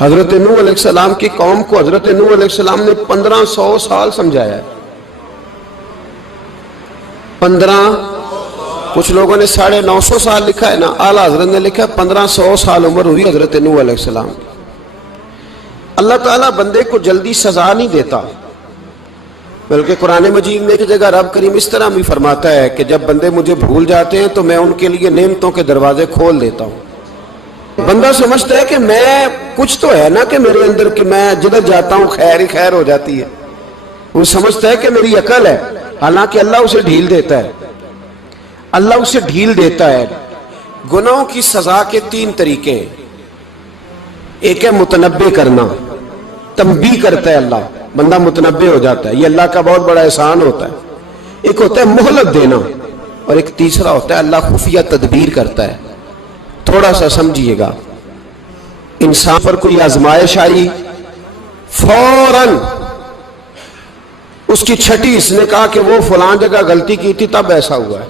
حضرت نوح علیہ السلام کی قوم کو حضرت نوح علیہ السلام نے 1500 سال سمجھایا ہے. 15، کچھ لوگوں نے 950 سال لکھا ہے نا، اعلیٰ حضرت نے لکھا 1500 سال عمر ہوئی حضرت نوح علیہ السلام کی. اللہ تعالیٰ بندے کو جلدی سزا نہیں دیتا، بلکہ قرآن مجید میں ایک جگہ رب کریم اس طرح بھی فرماتا ہے کہ جب بندے مجھے بھول جاتے ہیں تو میں ان کے لیے نعمتوں کے دروازے کھول دیتا ہوں. بندہ سمجھتا ہے کہ میں کچھ تو ہے نا کہ میرے اندر کہ میں جدھر جاتا ہوں خیر ہی خیر ہو جاتی ہے. وہ سمجھتا ہے کہ میری عقل ہے، حالانکہ اللہ اسے ڈھیل دیتا ہے. اللہ اسے ڈھیل دیتا ہے. گناہوں کی سزا کے 3 طریقے ہیں. ایک ہے متنبع کرنا، تنبیہ کرتا ہے اللہ، بندہ متنبع ہو جاتا ہے، یہ اللہ کا بہت بڑا احسان ہوتا ہے. ایک ہوتا ہے مہلت دینا، اور ایک تیسرا ہوتا ہے اللہ خفیہ تدبیر کرتا ہے. تھوڑا سا سمجھیے گا، انسان پر کوئی آزمائش آئی، فوراً اس کی چھٹی اس نے کہا کہ وہ فلان جگہ غلطی کی تھی تب ایسا ہوا ہے.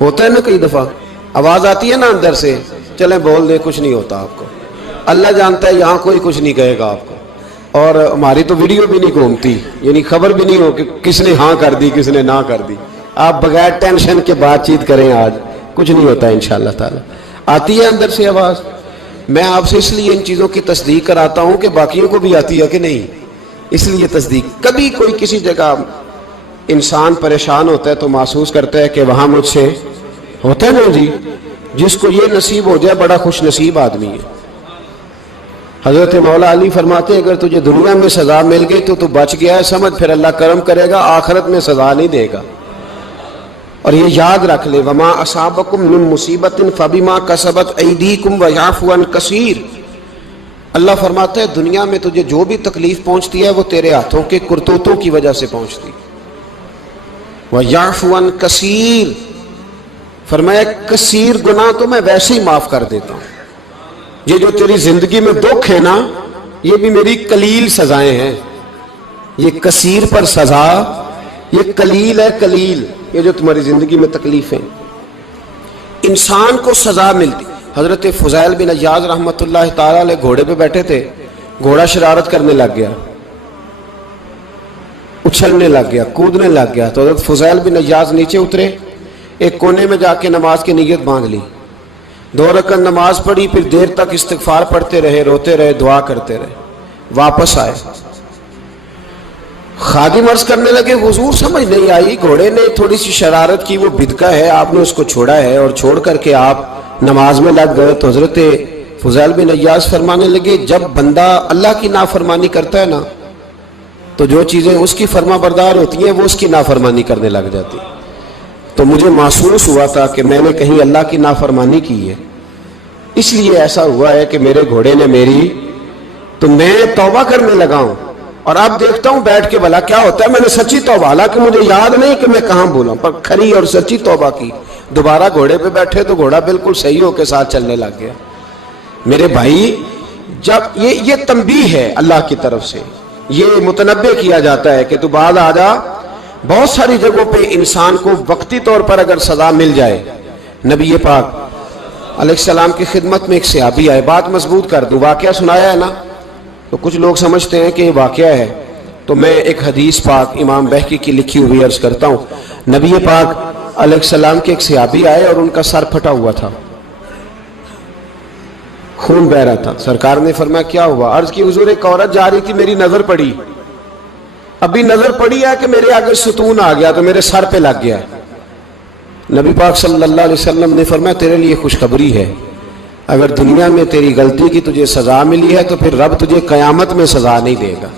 ہوتا ہے نا کئی دفعہ آواز آتی ہے نا اندر سے، چلیں بول دیں کچھ نہیں ہوتا آپ کو. اللہ جانتا ہے یہاں کوئی کچھ نہیں کہے گا آپ کو، اور ہماری تو ویڈیو بھی نہیں گھومتی، یعنی خبر بھی نہیں ہو کہ کس نے ہاں کر دی کس نے نہ کر دی. آپ بغیر ٹینشن کے بات چیت کریں، آج کچھ نہیں ہوتا ہے انشاءاللہ تعالی. آتی ہے اندر سے آواز. میں آپ سے اس لیے ان چیزوں کی تصدیق کراتا ہوں کہ باقیوں کو بھی آتی ہے کہ نہیں، اس لیے تصدیق. کبھی کوئی کسی جگہ انسان پریشان ہوتا ہے تو محسوس کرتا ہے کہ وہاں مجھ سے ہوتا ہے نا جی، جس کو یہ نصیب ہو جائے بڑا خوش نصیب آدمی ہے. حضرت مولا علی فرماتے ہیں اگر تجھے دنیا میں سزا مل گئی تو بچ گیا ہے، سمجھ پھر اللہ کرم کرے گا، آخرت میں سزا نہیں دے گا. اور یہ یاد رکھ لے، وما اصابکم من مصیبت فبما کسبت ایدیکم ویعفو عن کثیر. اللہ فرماتا ہے دنیا میں تجھے جو بھی تکلیف پہنچتی ہے وہ تیرے ہاتھوں کے کرتوتوں کی وجہ سے پہنچتی. ویعفو عن کثیر، فرمایا کثیر گناہ تو میں ویسے ہی معاف کر دیتا ہوں. یہ جو تیری زندگی میں دکھ ہے نا، یہ بھی میری قلیل سزائیں ہیں. یہ کثیر پر سزا، یہ قلیل ہے. قلیل یہ جو تمہاری زندگی میں تکلیفیں، انسان کو سزا ملتی. حضرت فضیل بن عیاض رحمۃ اللہ تعالی علیہ گھوڑے پہ بیٹھے تھے، گھوڑا شرارت کرنے لگ گیا، اچھلنے لگ گیا، کودنے لگ گیا. تو حضرت فضیل بن عیاض نیچے اترے، ایک کونے میں جا کے نماز کی نیت باندھ لی، 2 رکعت نماز پڑھی، پھر دیر تک استغفار پڑھتے رہے، روتے رہے، دعا کرتے رہے. واپس آئے، خادم عرض کرنے لگے حضور سمجھ نہیں آئی، گھوڑے نے تھوڑی سی شرارت کی، وہ بدکا ہے، آپ نے اس کو چھوڑا ہے اور چھوڑ کر کے آپ نماز میں لگ گئے. تو حضرت فضیل بن عیاض فرمانے لگے جب بندہ اللہ کی نافرمانی کرتا ہے نا تو جو چیزیں اس کی فرما بردار ہوتی ہیں وہ اس کی نافرمانی کرنے لگ جاتی. تو مجھے محسوس ہوا تھا کہ میں نے کہیں اللہ کی نافرمانی کی ہے، اس لیے ایسا ہوا ہے کہ میرے گھوڑے نے میری، تو میں توبہ کرنے لگا ہوں. اور اب دیکھتا ہوں بیٹھ کے بھلا کیا ہوتا ہے. میں نے سچی توبہ، حالانکہ مجھے یاد نہیں کہ میں کہاں بولا، پر کھری اور سچی توبہ کی. دوبارہ گھوڑے پہ بیٹھے تو گھوڑا بالکل صحیح ہو کے ساتھ چلنے لگ گیا. میرے بھائی جب یہ تنبیہ ہے اللہ کی طرف سے، یہ متنبع کیا جاتا ہے کہ تو بعد آ جا. بہت ساری جگہوں پہ انسان کو وقتی طور پر اگر سزا مل جائے، نبی پاک علیہ السلام کی خدمت میں ایک صحابی آئے، بات مضبوط کر دوں، واقعہ سنایا ہے نا تو کچھ لوگ سمجھتے ہیں کہ یہ واقعہ ہے، تو میں ایک حدیث پاک امام بہقی کی لکھی ہوئی عرض کرتا ہوں. نبی پاک علیہ السلام کے ایک صحابی آئے اور ان کا سر پھٹا ہوا تھا، خون بہ رہا تھا. سرکار نے فرمایا کیا ہوا؟ عرض کی حضور ایک عورت جا رہی تھی، میری نظر پڑی، ابھی نظر پڑی ہے کہ میرے آگے ستون آ گیا تو میرے سر پہ لگ گیا. نبی پاک صلی اللہ علیہ وسلم نے فرمایا تیرے لیے خوشخبری ہے، اگر دنیا میں تیری غلطی کی تجھے سزا ملی ہے تو پھر رب تجھے قیامت میں سزا نہیں دے گا.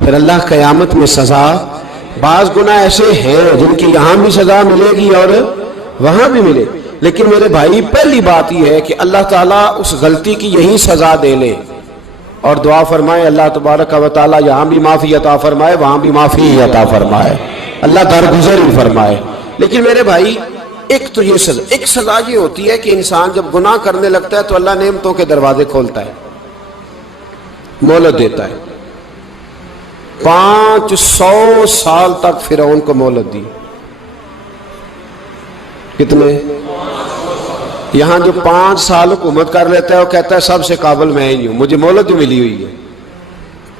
پھر اللہ قیامت میں سزا، بعض گناہ ایسے ہیں جن کی یہاں بھی سزا ملے گی اور وہاں بھی ملے، لیکن میرے بھائی پہلی بات یہ ہے کہ اللہ تعالیٰ اس غلطی کی یہی سزا دے لے اور دعا فرمائے اللہ تبارک و تعالیٰ یہاں بھی معافی عطا فرمائے وہاں بھی معافی عطا فرمائے، اللہ درگزر ہی فرمائے. لیکن میرے بھائی ایک تو یہ سزا، ایک سزا یہ ہوتی ہے کہ انسان جب گناہ کرنے لگتا ہے تو اللہ نعمتوں کے دروازے کھولتا ہے، مہلت دیتا ہے. 500 سال تک فرعون کو مہلت دی. کتنے؟ یہاں جو 5 سال حکومت کر لیتا ہے وہ کہتا ہے سب سے قابل میں ہی ہوں، مجھے مہلت جو ملی ہوئی ہے،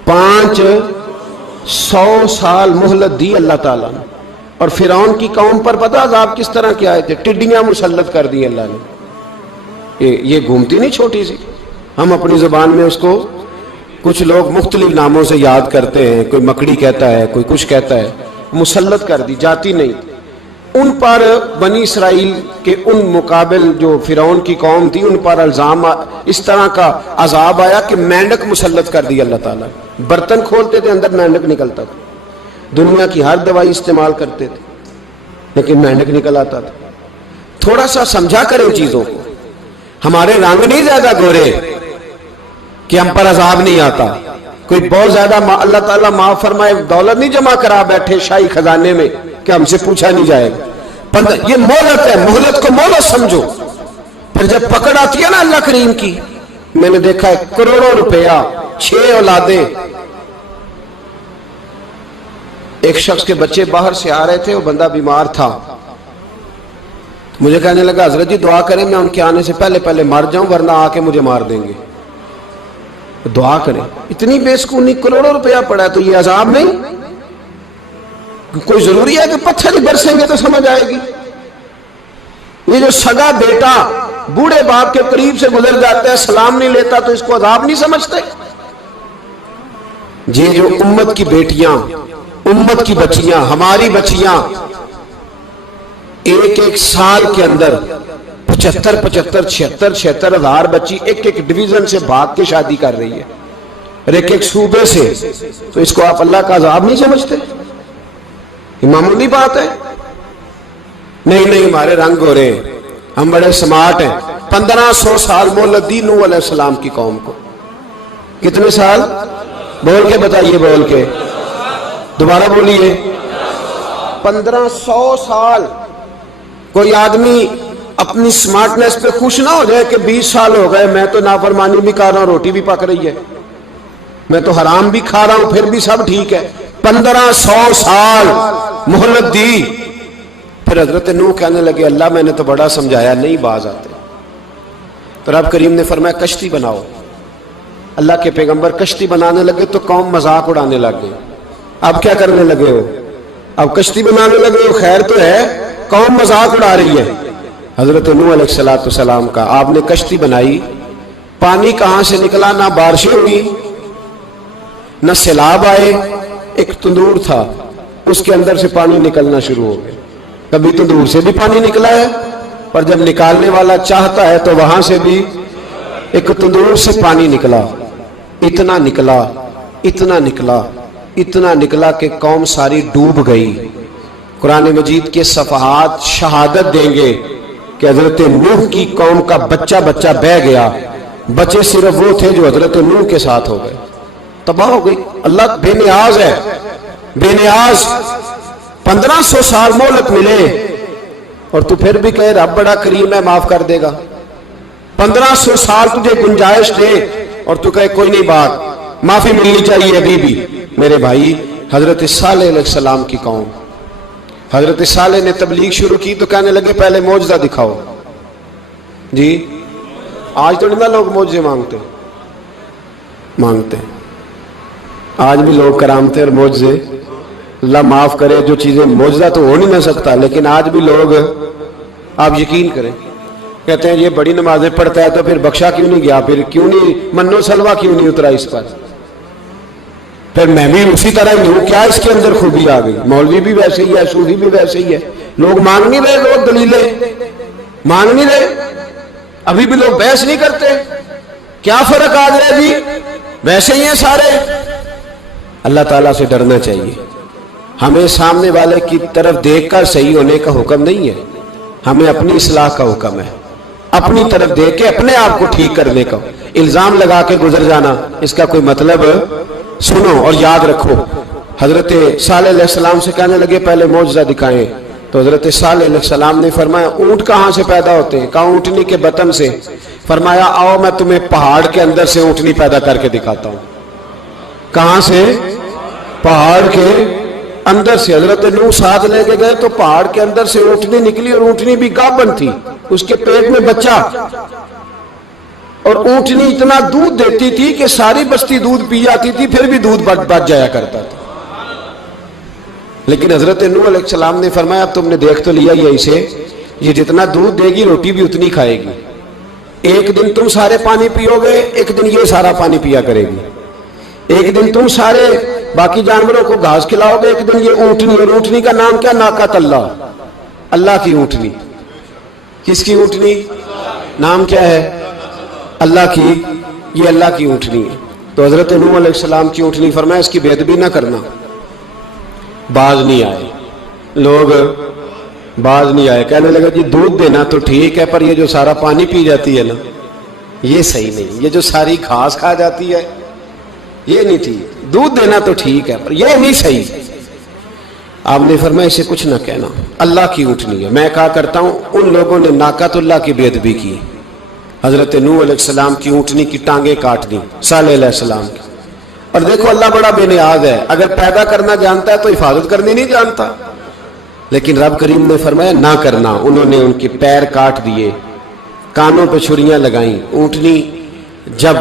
500 سال مہلت دی اللہ تعالیٰ نے. اور فرعون کی قوم پر پتہ عذاب کس طرح کیا آئے تھے؟ ٹڈیاں مسلط کر دی اللہ نے. یہ گھومتی نہیں چھوٹی سی، ہم اپنی زبان میں اس کو کچھ لوگ مختلف ناموں سے یاد کرتے ہیں، کوئی مکڑی کہتا ہے، کوئی کچھ کہتا ہے. مسلط کر دی، جاتی نہیں. ان پر بنی اسرائیل کے ان مقابل جو فرعون کی قوم تھی ان پر الزام اس طرح کا عذاب آیا کہ مینڈک مسلط کر دی اللہ تعالیٰ. برتن کھولتے تھے اندر مینڈک نکلتا تھا، دنیا کی ہر دوائی استعمال کرتے تھے لیکن مینڈک نکل آتا تھا. تھوڑا سا سمجھا کریں چیزوں کو. ہمارے رنگ نہیں زیادہ گورے کہ ہم پر عذاب نہیں آتا. کوئی بہت زیادہ اللہ تعالیٰ معاف فرمائے دولت نہیں جمع کرا بیٹھے شاہی خزانے میں کہ ہم سے پوچھا نہیں جائے گا. یہ مہلت ہے، مہلت کو مہلت سمجھو. پھر جب پکڑ آتی ہے نا اللہ کریم کی، میں نے دیکھا ہے کروڑوں روپیہ، 6 اولادیں. ایک شخص کے بچے باہر سے آ رہے تھے، وہ بندہ بیمار تھا. مجھے کہنے لگا حضرت جی دعا کریں میں ان کے آنے سے پہلے مر جاؤں ورنہ آ کے مجھے مار دیں گے. دعا کریں. اتنی بے سکونی، کروڑوں روپیہ پڑا ہے تو یہ عذاب نہیں؟ کوئی ضروری ہے کہ پتھر ہی برسیں گے تو سمجھ آئے گی؟ یہ جو سگا بیٹا بوڑھے باپ کے قریب سے گزر جاتا ہے سلام نہیں لیتا تو اس کو عذاب نہیں سمجھتے؟ یہ جو امت کی بیٹیاں، امت کی بچیاں، ہماری بچیاں ایک سال کے اندر 75,000 ہزار بچی ایک ڈویژن سے بھاگ کے شادی کر رہی ہے اور ایک صوبے سے. تو اس کو آپ اللہ کا عذاب نہیں سمجھتے؟ یہ معمولی بات ہے. نہیں ہمارے رنگ ہو رہے ہیں، ہم بڑے سمارٹ ہیں. 1500 سال مہلت دی نوح علیہ السلام کی قوم کو. کتنے سال؟ بول کے بتائیے، بول کے دوبارہ بولیے. 1500 سال. کوئی آدمی اپنی سمارٹنس پہ خوش نہ ہو جائے کہ 20 سال ہو گئے میں تو نافرمانی بھی کر رہا ہوں، روٹی بھی پک رہی ہے، میں تو حرام بھی کھا رہا ہوں، پھر بھی سب ٹھیک ہے. 1500 سال مہلت دی. پھر حضرت نوح کہنے لگے اللہ میں نے تو بڑا سمجھایا نہیں باز آتے. تو رب کریم نے فرمایا کشتی بناؤ. اللہ کے پیغمبر کشتی بنانے لگے تو قوم مذاق اڑانے لگ گئی. اب کیا کرنے لگے ہو؟ اب کشتی بنانے لگے ہو، خیر تو ہے، قوم مذاق اڑا رہی ہے. حضرت نوح علیہ السلام کا آپ نے کشتی بنائی. پانی کہاں سے نکلا؟ نہ بارشیں ہوئی نہ سیلاب آئے. ایک تندور تھا اس کے اندر سے پانی نکلنا شروع ہو گیا. کبھی تندور سے بھی پانی نکلا ہے پر جب نکالنے والا چاہتا ہے تو وہاں سے بھی ایک تندور سے پانی نکلا. اتنا نکلا اتنا نکلا اتنا نکلا کہ قوم ساری ڈوب گئی. قرآن مجید کے صفحات شہادت دیں گے کہ حضرت نوح کی قوم کا بچہ بہ گیا. بچے صرف وہ تھے جو حضرت نوح کے ساتھ ہو گئے، تباہ ہو گئی. اللہ بے نیاز ہے، بے نیاز. 1500 سال مہلت ملے اور تو پھر بھی کہے رب بڑا کریم ہے معاف کر دے گا. 1500 سال تجھے گنجائش دے اور تو کہے کوئی نہیں بات معافی ملنی چاہیے ابھی بھی. میرے بھائی حضرت صالح علیہ السلام کی قوم، حضرت صالح نے تبلیغ شروع کی تو کہنے لگے پہلے معجزہ دکھاؤ. جی آج تو نہیں لوگ معجزے مانگتے آج بھی لوگ کرامتے اور معجزے. اللہ معاف کرے جو چیزیں معجزہ تو ہو نہیں نہ سکتا لیکن آج بھی لوگ، آپ یقین کریں، کہتے ہیں یہ بڑی نمازیں پڑھتا ہے تو پھر بخشا کیوں نہیں گیا، پھر کیوں نہیں منو سلوا کیوں نہیں اترا اس پر، پھر میں بھی اسی طرح ہی ہوں، کیا اس کے اندر خوبی آ گئی. مولوی بھی ویسے ہی ہے، صوفی بھی ویسے ہی ہے. لوگ مانگ نہیں رہے، لوگ دلیلیں مانگ نہیں رہے. ابھی بھی لوگ بحث نہیں کرتے. کیا فرق آ گیا جی، ویسے ہی ہیں سارے. اللہ تعالیٰ سے ڈرنا چاہیے. ہمیں سامنے والے کی طرف دیکھ کر صحیح ہونے کا حکم نہیں ہے، ہمیں اپنی اصلاح کا حکم ہے. اپنی طرف دیکھ کے اپنے آپ کو ٹھیک کرنے کا. الزام لگا کے گزر جانا اس کا کوئی مطلب. سنو اور یاد رکھو. حضرت صالح علیہ السلام سے کہنے لگے پہلے معجزہ دکھائیں تو حضرت صالح علیہ السلام نے فرمایا اونٹ کہاں سے پیدا ہوتے ہیں؟ کہا اونٹنی کے بطن سے. فرمایا آؤ میں تمہیں پہاڑ کے اندر سے اونٹنی پیدا کر کے دکھاتا ہوں. کہاں سے؟ پہاڑ کے اندر سے. حضرت نوح ساتھ لے کے گئے تو پہاڑ کے اندر سے اونٹنی نکلی اور اونٹنی بھی گابن تھی. اس کے پیٹ میں بچہ، اور اونٹنی اتنا دودھ دیتی تھی کہ ساری بستی دودھ پی جاتی تھی، پھر بھی دودھ بچ جایا کرتا تھا۔ لیکن حضرت نوح علیہ السلام نے فرمایا اب تم نے دیکھ تو لیا یہ اسے، یہ جتنا دودھ دے گی روٹی بھی اتنی کھائے گی، ایک دن تم سارے پانی پیو گے، ایک دن یہ سارا پانی پیا کرے گی، ایک دن تم سارے باقی جانوروں کو گھاس کھلاؤ گے، ایک دن یہ اونٹنی، اور اونٹنی کا نام کیا؟ ناقۃ اللہ، اللہ کی اونٹنی۔ کس کی اونٹنی؟ نام کیا ہے؟ اللہ کی، یہ اللہ کی اونٹنی ہے۔ تو حضرت نوح علیہ السلام کی اونٹنی فرمایا اس کی بے ادبی نہ کرنا۔ باز نہیں آئے لوگ، باز نہیں آئے، کہنے لگا جی دودھ دینا تو ٹھیک ہے، پر یہ جو سارا پانی پی جاتی ہے نا یہ صحیح نہیں، یہ جو ساری گھاس کھا جاتی ہے یہ نہیں ٹھیک، دودھ دینا تو ٹھیک ہے پر یہ نہیں صحیح۔ آپ نے فرمایا اسے کچھ نہ کہنا، اللہ کی اونٹنی ہے۔ میں کہا کرتا ہوں ان لوگوں نے ناقۃ اللہ کی بے ادبی کی، حضرت نوح علیہ السلام کی اونٹنی کی ٹانگیں کاٹ دی، صالح علیہ السلام کی۔ اور دیکھو اللہ بڑا بے نیاز ہے، اگر پیدا کرنا جانتا ہے تو حفاظت کرنی نہیں جانتا، لیکن رب کریم نے فرمایا نہ کرنا۔ انہوں نے ان کے پیر کاٹ دیے، کانوں پہ چھریاں لگائیں۔ اونٹنی جب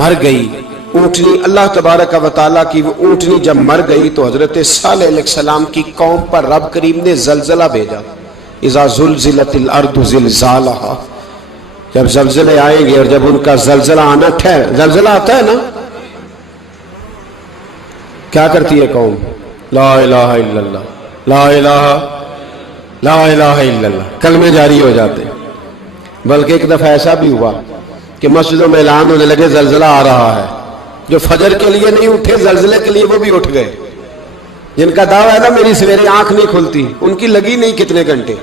مر گئی، اونٹنی اللہ تبارک و تعالیٰ کی وہ اونٹنی جب مر گئی تو حضرت صالح علیہ السلام کی قوم پر رب کریم نے زلزلہ بھیجا۔ اذا زلزلت الارض زلزالہا، جب زلزلے آئیں گے اور جب ان کا زلزلہ آنا زلزلہ آتا ہے نا، کیا کرتی ہے قوم؟ لا الہ الا اللہ، لا الہ الا اللہ، کلمے جاری ہو جاتے۔ بلکہ ایک دفعہ ایسا بھی ہوا کہ مسجدوں میں اعلان ہونے لگے زلزلہ آ رہا ہے، جو فجر کے لیے نہیں اٹھے زلزلے کے لیے وہ بھی اٹھ گئے، جن کا دعویٰ ہے نا میری سویرے آنکھ نہیں کھلتی، ان کی لگی نہیں کتنے گھنٹے،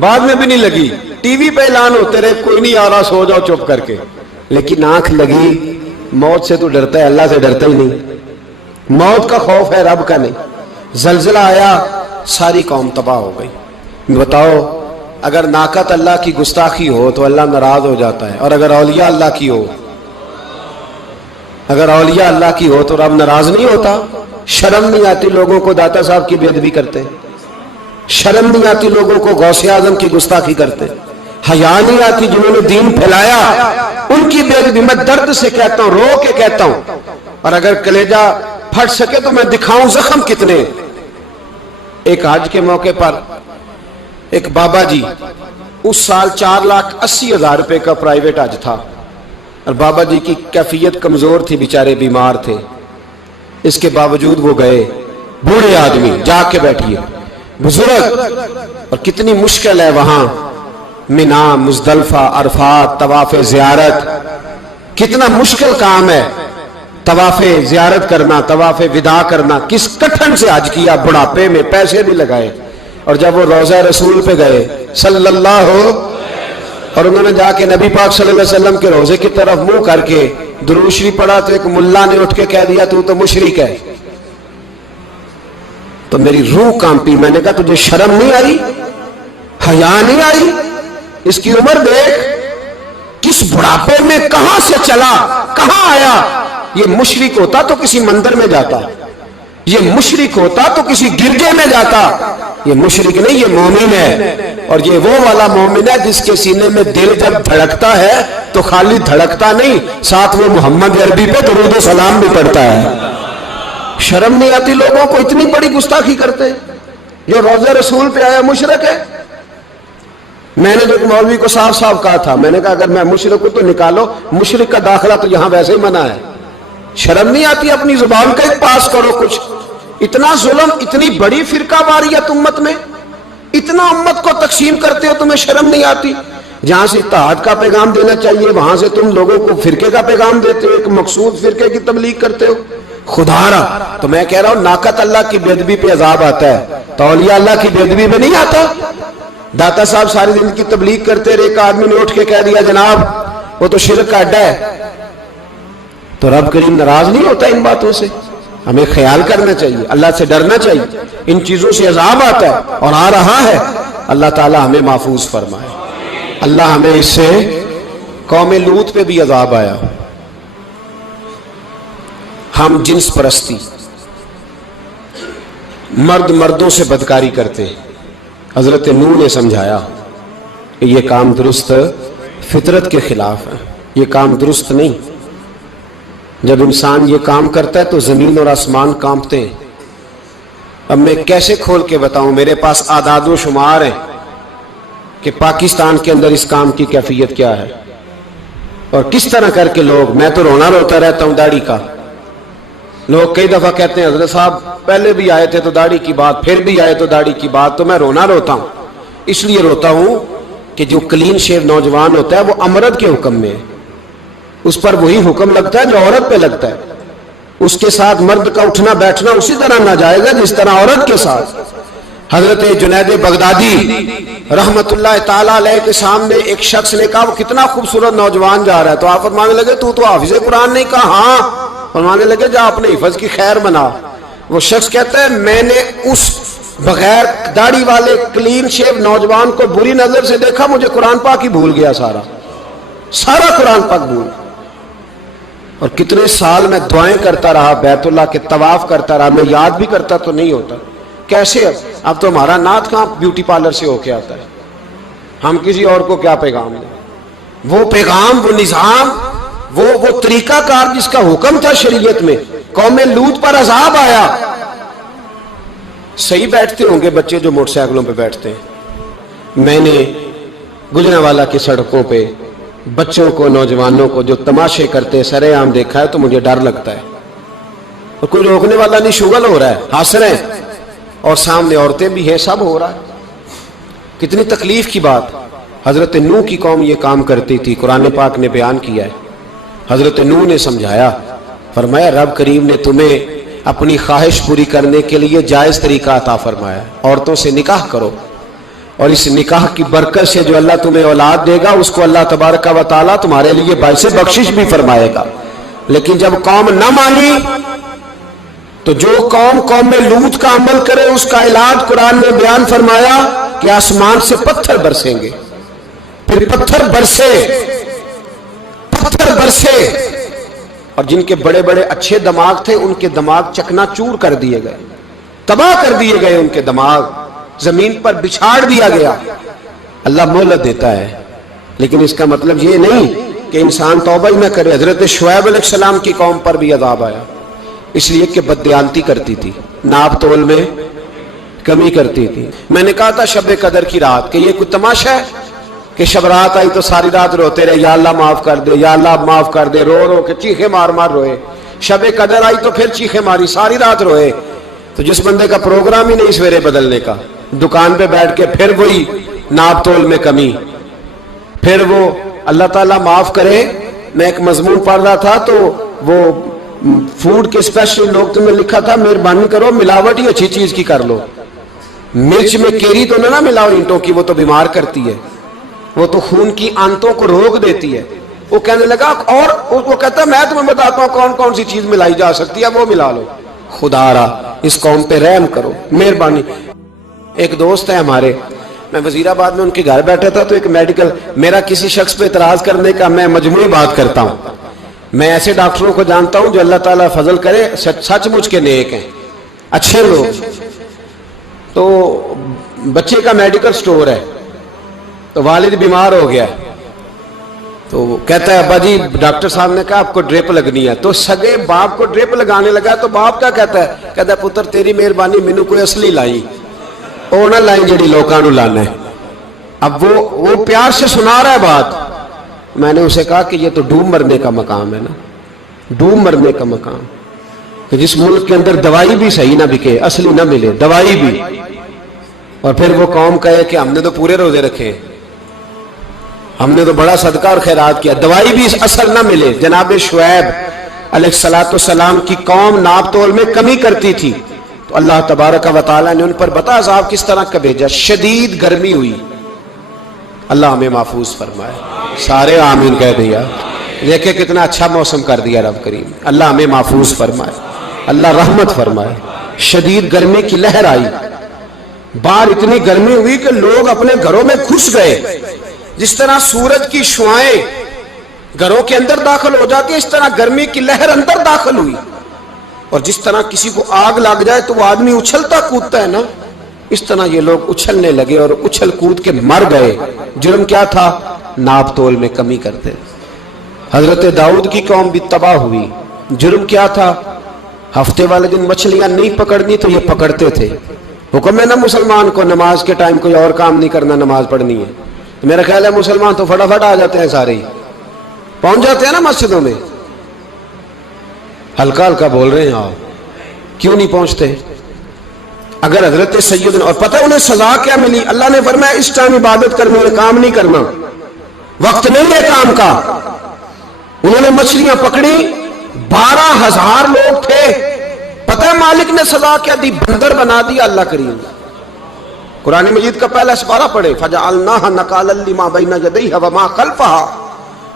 بعد میں بھی نہیں لگی، ٹی وی پہ اعلان ہوتے رہے کوئی نہیں آ رہا سو جاؤ چپ کر کے، لیکن آنکھ لگی۔ موت سے تو ڈرتا ہے، اللہ سے ڈرتا ہی نہیں، موت کا خوف ہے رب کا نہیں۔ زلزلہ آیا ساری قوم تباہ ہو گئی۔ بتاؤ اگر ناقۃ اللہ کی گستاخی ہو تو اللہ ناراض ہو جاتا ہے، اور اگر اولیاء اللہ کی ہو، اگر اولیاء اللہ کی ہو تو رب ناراض نہیں ہوتا؟ شرم نہیں آتی لوگوں کو داتا صاحب کی بے ادبی کرتے؟ شرم نہیں آتی لوگوں کو غوث اعظم کی گستاخی کرتے؟ حیا نہیں آتی جنہوں نے دین پھیلایا ان کی بے ادبی؟ میں درد سے کہتا ہوں، رو کے کہتا ہوں، اور اگر کلیجہ پھٹ سکے تو میں دکھاؤں زخم کتنے۔ ایک حج کے موقع پر ایک بابا جی، اس سال 4,80,000 روپے کا پرائیویٹ حج تھا، اور بابا جی کی کیفیت کمزور تھی، بیچارے بیمار تھے، اس کے باوجود وہ گئے۔ بوڑھے آدمی، جا کے بیٹھیے، بزرگ، اور کتنی مشکل ہے وہاں منا، مزدلفہ، عرفات، طواف زیارت، کتنا مشکل کام ہے طواف زیارت کرنا، طواف وداع کرنا۔ کس کٹھن سے حج کیا، بڑھاپے میں پیسے بھی لگائے، اور جب وہ روضہ رسول پہ گئے صلی اللہ، اور انہوں نے جا کے نبی پاک صلی اللہ علیہ وسلم کے روضے کی طرف منہ کر کے درود شریف پڑھا تو ایک ملا نے اٹھ کے کہہ دیا تو مشرک ہے۔ تو میری روح کانپی، میں نے کہا تجھے شرم نہیں آئی، حیا نہیں آئی؟ اس کی عمر دیکھ، کس بڑھاپے میں کہاں سے چلا، کہاں آیا۔ یہ مشرک ہوتا تو کسی مندر میں جاتا، یہ مشرک ہوتا تو کسی گرجے میں جاتا، یہ مشرک نہیں، یہ مومن ہے، اور یہ وہ والا مومن ہے جس کے سینے میں دل جب دھڑکتا ہے تو خالی دھڑکتا نہیں، ساتھ وہ محمد عربی پہ درود و سلام بھی پڑھتا ہے۔ شرم نہیں آتی لوگوں کو؟ اتنی بڑی گستاخی کرتے، جو روضہ رسول پہ آیا مشرک ہے۔ میں نے جو مولوی کو صاف صاف کہا تھا، میں نے کہا اگر میں مشرک ہوں تو نکالو، مشرک کا داخلہ تو یہاں ویسے ہی منع ہے۔ شرم نہیں آتی؟ اپنی زبان کا ایک پاس کرو کچھ۔ اتنا ظلم، اتنی بڑی فرقہ واریت امت میں، اتنا امت کو تقسیم کرتے ہو، تمہیں شرم نہیں آتی؟ جہاں سے اتحاد کا پیغام دینا چاہیے وہاں سے تم لوگوں کو فرقے کا پیغام دیتے ہو، ایک مقصود فرقے کی تبلیغ کرتے ہو۔ خدا را، تو میں کہہ رہا ہوں ناقۃ اللہ کی بے ادبی پہ عذاب آتا ہے، تو اولیاء اللہ کی بے ادبی پہ نہیں آتا؟ داتا صاحب ساری دن کی تبلیغ کرتے رہے، ایک آدمی نے اٹھ کے کہہ دیا جناب وہ تو شرک کا اڈا ہے، تو رب کریم ناراض نہیں ہوتا ان باتوں سے؟ ہمیں خیال کرنا چاہیے، اللہ سے ڈرنا چاہیے۔ ان چیزوں سے عذاب آتا ہے اور آ رہا ہے، اللہ تعالی ہمیں محفوظ فرمائے۔ اللہ ہمیں اس سے، قوم لوط پہ بھی عذاب آیا، ہم جنس پرستی، مرد مردوں سے بدکاری کرتے، حضرت نوح نے سمجھایا کہ یہ کام درست فطرت کے خلاف ہے، یہ کام درست نہیں۔ جب انسان یہ کام کرتا ہے تو زمین اور آسمان کانپتے ہیں۔ اب میں کیسے کھول کے بتاؤں، میرے پاس اعداد و شمار ہیں کہ پاکستان کے اندر اس کام کی کیفیت کیا ہے اور کس طرح کر کے لوگ، میں تو رونا روتا رہتا ہوں داڑھی کا۔ لوگ کئی دفعہ کہتے ہیں حضرت صاحب پہلے بھی آئے تھے تو داڑھی کی بات، پھر بھی آئے تو داڑھی کی بات، تو میں رونا روتا ہوں۔ اس لیے روتا ہوں کہ جو کلین شیو نوجوان ہوتا ہے وہ امرد کے حکم میں ہے، اس پر وہی حکم لگتا ہے جو عورت پہ لگتا ہے۔ اس کے ساتھ مرد کا اٹھنا بیٹھنا اسی طرح ناجائز ہے جس طرح عورت کے ساتھ۔ حضرت جنید بغدادی رحمت اللہ تعالی علیہ کے سامنے ایک شخص نے کہا وہ کتنا خوبصورت نوجوان جا رہا ہے، تو آپ فرمانے لگے تو حافظ قرآن نہیں؟ کہا ہاں۔ فرمانے لگے جا اپنے حفظ کی خیر بنا۔ وہ شخص کہتا ہے میں نے اس بغیر داڑھی والے کلین شیو نوجوان کو بری نظر سے دیکھا، مجھے قرآن پاک ہی بھول گیا، سارا قرآن پاک بھول۔ اور کتنے سال میں دعائیں کرتا رہا، بیت اللہ کے طواف کرتا رہا، میں یاد بھی کرتا تو نہیں ہوتا۔ کیسے اب تو ہمارا نعت کہاں بیوٹی پارلر سے ہو کے آتا ہے، ہم کسی اور کو کیا پیغام دیں؟ وہ پیغام، وہ نظام، وہ طریقہ کار جس کا حکم تھا شریعت میں، قوم لوط پر عذاب آیا۔ صحیح بیٹھتے ہوں گے بچے جو موٹر سائیکلوں پہ بیٹھتے ہیں، میں نے گجرانوالہ کی سڑکوں پہ بچوں کو، نوجوانوں کو جو تماشے کرتے سر عام دیکھا ہے تو مجھے ڈر لگتا ہے، اور کوئی روکنے والا نہیں، شغل ہو رہا ہے، ہنس رہے ہیں، اور سامنے عورتیں بھی ہیں، سب ہو رہا ہے۔ کتنی تکلیف کی بات۔ حضرت نوح کی قوم یہ کام کرتی تھی، قرآن پاک نے بیان کیا ہے۔ حضرت نوح نے سمجھایا، فرمایا رب کریم نے تمہیں اپنی خواہش پوری کرنے کے لیے جائز طریقہ عطا فرمایا، عورتوں سے نکاح کرو، اور اس نکاح کی برکت سے جو اللہ تمہیں اولاد دے گا اس کو اللہ تبارک و تعالیٰ تمہارے لیے باعث بخشش بھی فرمائے گا۔ لیکن جب قوم نہ مانی تو جو قوم میں لوط کا عمل کرے اس کا علاج قرآن نے بیان فرمایا کہ آسمان سے پتھر برسیں گے، پھر پتھر برسے، اور جن کے بڑے بڑے اچھے دماغ تھے ان کے دماغ چکنا چور کر دیے گئے، تباہ کر دیے گئے، ان کے دماغ زمین پر بچھاڑ دیا گیا۔ اللہ مہلت دیتا ہے، لیکن اس کا مطلب یہ نہیں کہ انسان توبہ ہی نہ کرے۔ حضرت شعیب علیہ السلام کی قوم پر بھی عذاب آیا، اس لیے کہ بددیانتی کرتی تھی، ناپ تول میں کمی کرتی تھی۔ میں نے کہا تھا شب قدر کی رات کہ یہ کوئی تماشا ہے کہ شب رات آئی تو ساری رات روتے رہے، یا اللہ معاف کر دے، یا اللہ معاف کر دے، رو رو کے چیخے مار مار روئے۔ شب قدر آئی تو پھر چیخے ماری، ساری رات روئے۔ تو جس بندے کا پروگرام ہی نہیں سویرے بدلنے کا، دکان پہ بیٹھ کے پھر وہی ناپ تول میں کمی، پھر وہ اللہ تعالیٰ معاف کرے۔ میں ایک مضمون پڑھ رہا تھا تو وہ فوڈ کے اسپیشل لوگ تمہیں لکھا تھا مہربانی کرو ملاوٹ ہی اچھی چیز کی کر لو، مرچ میں کیری تو نہ ملاؤ اینٹوں کی، وہ تو بیمار کرتی ہے، وہ تو خون کی آنتوں کو روک دیتی ہے۔ وہ کہنے لگا، اور وہ کہتا میں تمہیں بتاتا ہوں کون کون سی چیز ملائی جا سکتی ہے، وہ ملا لو۔ خدا را اس قوم پہ رحم کرو، مہربانی۔ ایک دوست ہے ہمارے، میں وزیر آباد میں ان کے گھر بیٹھا تھا تو ایک میڈیکل، میرا کسی شخص پہ اعتراض کرنے کا میں مجموعی بات کرتا ہوں۔ میں ایسے ڈاکٹروں کو جانتا ہوں جو اللہ تعالیٰ فضل کرے سچ مچ کے نیک ہیں، اچھے لوگ۔ تو بچے کا میڈیکل سٹور ہے، تو والد بیمار ہو گیا، تو وہ کہتا ہے ابا جی ڈاکٹر صاحب نے کہا آپ کو ڈرپ لگنی ہے، تو سگے باپ کو ڈرپ لگانے لگا، تو باپ کیا کہتا ہے پتر تیری مہربانی مینوں کوئی اصلی لائی، وہ نہ لائی جڑی لوکاں نوں لانا ہے۔ اب وہ پیار سے سنا رہا ہے بات۔ میں نے اسے کہا کہ یہ تو ڈوب مرنے کا مقام ہے نا، ڈوب مرنے کا مقام، کہ جس ملک کے اندر دوائی بھی صحیح نہ بکے، اصلی نہ ملے دوائی بھی، اور پھر وہ قوم کہے کہ ہم نے تو پورے روزے رکھے، ہم نے تو بڑا صدقہ اور خیرات کیا، دوائی بھی اثر نہ ملے۔ جناب شعیب علیہ السلام کی قوم ناپ تول میں کمی کرتی تھی، تو اللہ تبارک و تعالیٰ نے ان پر بتا عذاب کس طرح کا بھیجا، شدید گرمی ہوئی۔ اللہ ہمیں محفوظ فرمائے، سارے آمین کہہ دیا۔ دیکھیں کتنا اچھا موسم کر دیا رب کریم، اللہ ہمیں محفوظ فرمائے، اللہ رحمت فرمائے۔ شدید گرمی کی لہر آئی، باہر اتنی گرمی ہوئی کہ لوگ اپنے گھروں میں گھس گئے۔ جس طرح سورج کی شعائیں گھروں کے اندر داخل ہو جاتی ہے، اس طرح گرمی کی لہر اندر داخل ہوئی، اور جس طرح کسی کو آگ لگ جائے تو وہ آدمی اچھلتا کودتا ہے نا، اس طرح یہ لوگ اچھلنے لگے اور اچھل کود کے مر گئے۔ جرم کیا تھا؟ ناپ تول میں کمی کرتے۔ حضرت داؤد کی قوم بھی تباہ ہوئی۔ جرم کیا تھا؟ ہفتے والے دن مچھلیاں نہیں پکڑنی تو یہ پکڑتے تھے۔ حکم ہے نا مسلمان کو نماز کے ٹائم کوئی اور کام نہیں کرنا، نماز پڑھنی ہے۔ میرا خیال ہے مسلمان تو فٹافٹ آ جاتے ہیں، سارے ہی پہنچ جاتے ہیں نا مسجدوں میں۔ ہلکا ہلکا بول رہے ہیں آپ، کیوں نہیں پہنچتے؟ اگر حضرت سیدنا، اور پتہ انہیں سزا کیا ملی؟ اللہ نے فرمایا اس ٹائم عبادت کرنی ہے، کام نہیں کرنا، وقت نہیں ہے کام کا۔ انہوں نے مچھلیاں پکڑی، 12,000 لوگ تھے۔ پتہ ہے مالک نے سزا کیا دی؟ بندر بنا دیا اللہ کریم۔ قرآن مجید کا پہلا سپارہ پڑھے، فَجَعَلْنَاهَا نَكَالًا لِمَا بَيْنَ يَدَيْهَا وَمَا خَلْفَهَا۔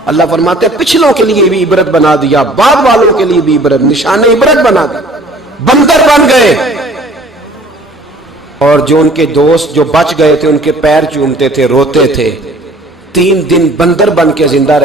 اللہ فرماتے ہیں پچھلوں کے لیے بھی عبرت بنا دیا، بعد والوں کے لیے بھی عبرت، نشان عبرت بنا دیا۔ بندر بن گئے، اور جو ان کے دوست جو بچ گئے تھے ان کے پیر چومتے تھے، روتے تھے۔ 3 دن بندر بن کے زندہ رہے۔